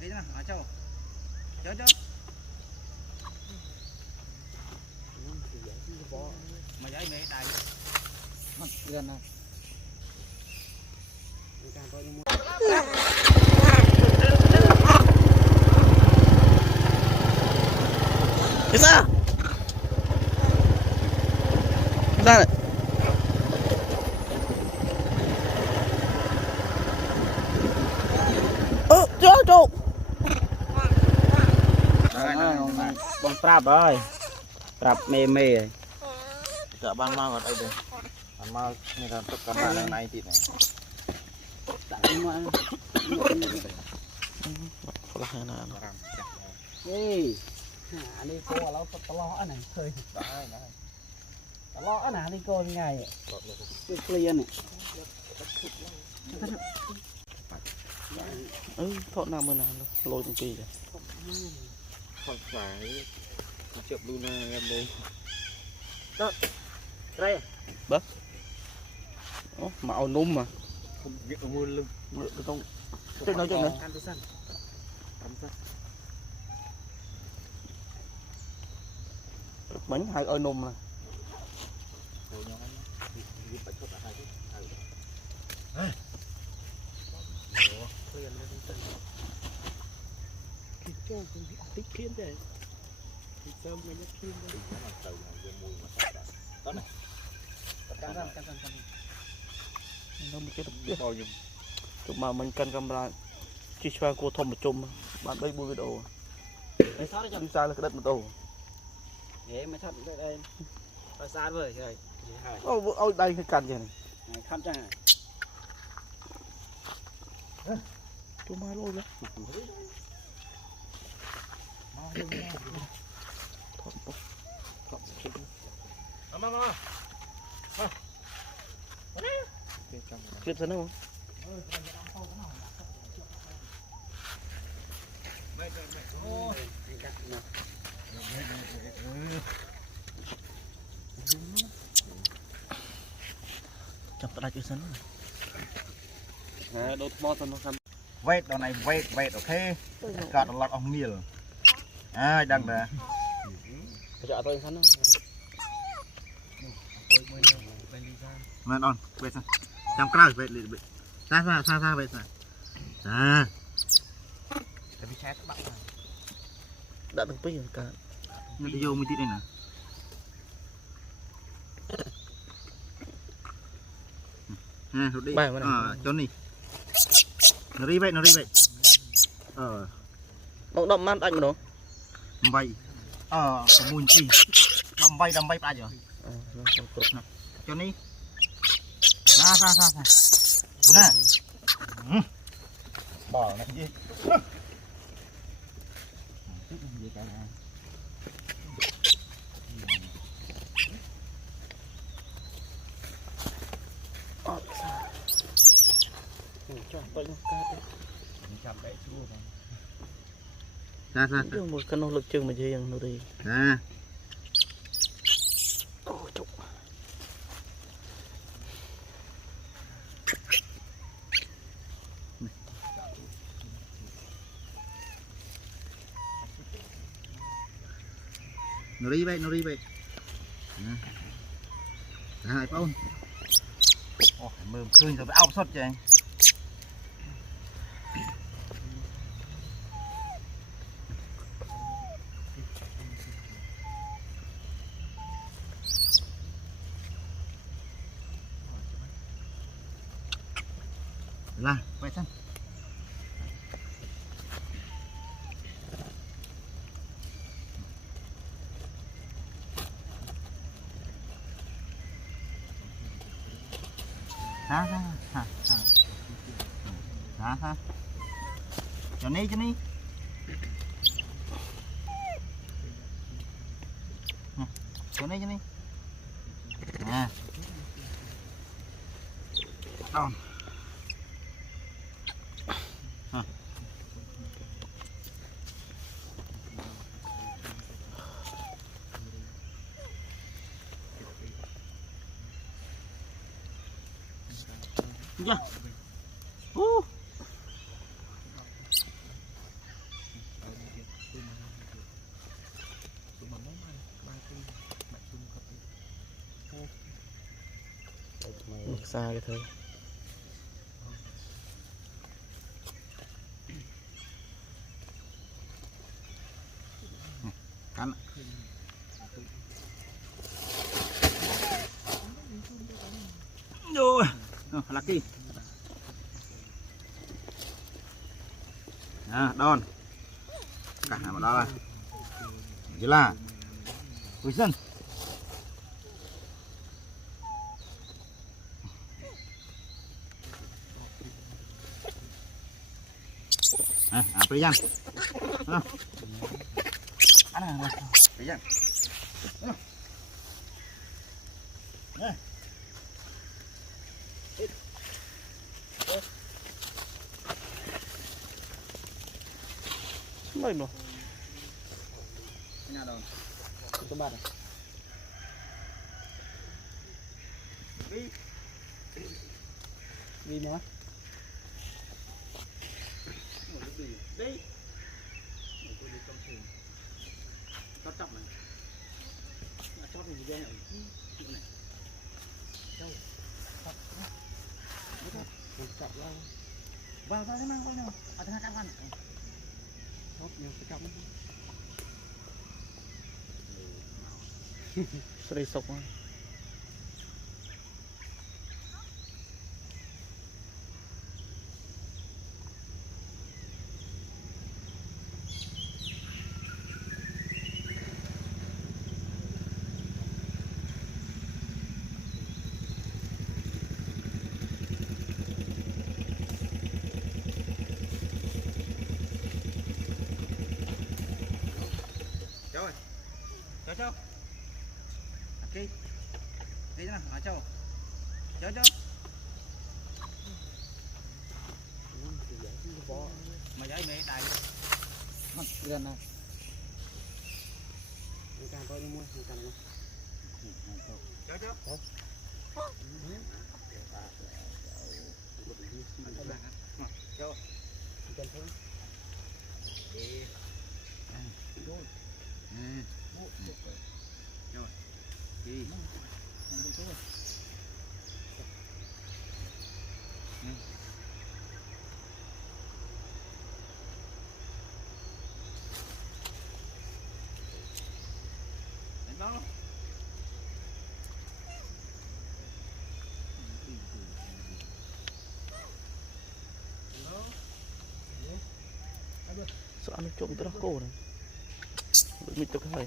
Đi nào, ở châu. Chớ chớ. Mà giấy mẹ đại. Mất gần nào. Cái sao? Ra này. Trời trời. Bông prap rồi. Prap mê mê rồi. Chợ ban mau ở đây đây. Ban mau như là tất cả các này thì này. Ê, anh đi cô lão tao lo này thôi. Tao lo này đi cô ngày. Clear này. Thọ nào mưa nào lôi từng kỳ rồi. Không phải chợ Luna em đây. Đó. Đây. Bớt. Mạo núm mà. Không biết mua lưng. Không. Tôi nói cho này. Bánh hai ơi nôm này. Tích kiến đấy. Thì sao mình nhắc kiến đấy. Đó này. Căng. Nó một cái đặc Bao nhiêu? chụp mà mình cần camera chỉ cho cô thông một chùm bạn đây bôi video. Đấy sao đấy Đi xa là cái đất một đầu. Thế mới thật đây đây. Phải xa rồi rồi. Ôi đây cái cằn gì này. Khăn chẳng này. Chú mai lôi đó. Clip ra đâu? Chọc tay cho sân. Đốt bò thân nó xăm. Vết đồ này vết ok. Cọt lọt ông miel. À đằng đó. Chợ tôi sân đó. Men on, vết sao? Trong cào vết liền vết. Xa vết sao? À. Để bị chết bắt. Đã từng biết cả. Nó đi vô mới tí đây nè. Ha, đi. Cho đi. Nó đi vậy. Nó đậm man anh mà nó. Vậy. Có mùi gì? Đâm bay ba giờ. Cho đi. Ra. Đúng nè. Bỏ này gì? Ra. Một cái nỗ lực chừng mà gì nó đi. À. Ôi chục. Nó đi vậy. Hai con. Mơm khơi rồi áo sốt chứ anh. Là, vậy xem. Ha. Cho ní. Cho ní. Nè. Đòn. xa cái thôi cắn rồi lucky đòn cả một đó là chứ là quý dân bây giờ ăn này bây giờ mấy mà nhà đâu Tôi bắt đi nữa đi có trọng này chót mình ghê này cặp lao vào thế mang con nhau ở thế các bạn chót nhiều cái cặp sao đây sọc mà cho ok thế nào hả cho mà giấy mẹ đại gần này người ta tôi đi mua người ta mua cho chân thôi đi đó sợ nó trộm tới đó cô này mình tự cái